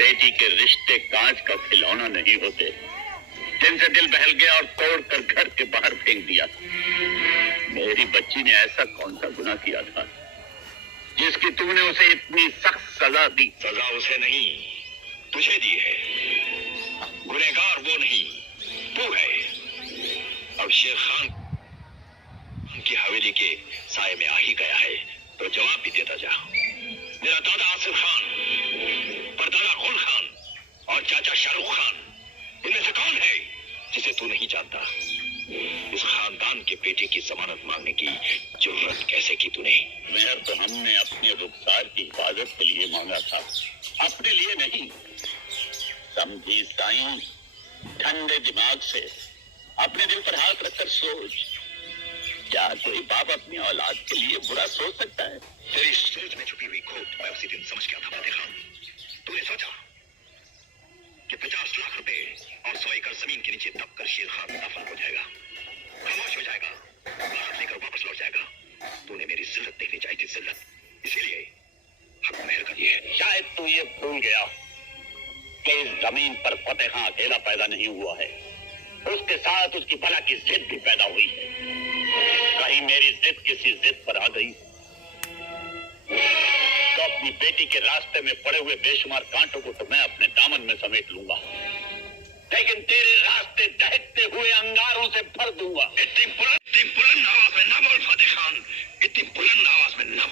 बेटी के रिश्ते कांच का खिलौना नहीं होते जिनसे दिल बहल गया और तोड़ कर घर के बाहर फेंक दिया। मेरी बच्ची ने ऐसा कौन सा गुनाह किया था जिसकी तूने उसे इतनी सख्त सजा दी? सजा उसे नहीं, तुझे दी है। गुनहगार वो नहीं, तू है। अब शेर खान की हवेली के साए में आ ही गया है तो जवाब भी देता जा। मेरा दादा आसिफ खान, परदादा गुल खान और चाचा शाहरुख खान, इनमें से कौन है जिसे तू नहीं जानता? इस खानदान के बेटे की जमानत मांगने की जरूरत कैसे की तूने? मेहर तो हमने अपने रुखसार की हिफाजत के लिए मांगा था, अपने लिए नहीं। समझी साईं, ठंडे दिमाग से अपने दिल पर हाथ रखकर सोच, क्या कोई बाप अपनी औलाद के लिए बुरा सोच सकता है? तेरी सोच में छुपी हुई खोट मैं उसी दिन समझ गया था फतेह खान। तूने सोचा कि 50 लाख रुपए और 100 एकड़ जमीन के नीचे दबकर शेर खान दफन हो जाएगा, खामोश हो जाएगा, बाहर लेकर वापस लौट जाएगा। तूने मेरी जिल्लत देखनी चाहिए थी, जिल्लत, इसीलिए हक मेहर कर दिए। शायद तू ये भूल गया कि इस जमीन पर फतेह खान अकेला पैदा नहीं हुआ है, उसके साथ उसकी बला की जिद भी पैदा हुई है। कहीं मेरी जिद किसी जिद पर आ गई तो अपनी बेटी के रास्ते में पड़े हुए बेशुमार कांटों को तो मैं अपने दामन में समेट लूंगा, लेकिन तेरे रास्ते दहकते हुए अंगारों से भर दूंगा। इतनी बुलंद आवाज में ना बोल फतेह खान, इतनी बुलंद आवाज में ना बोल।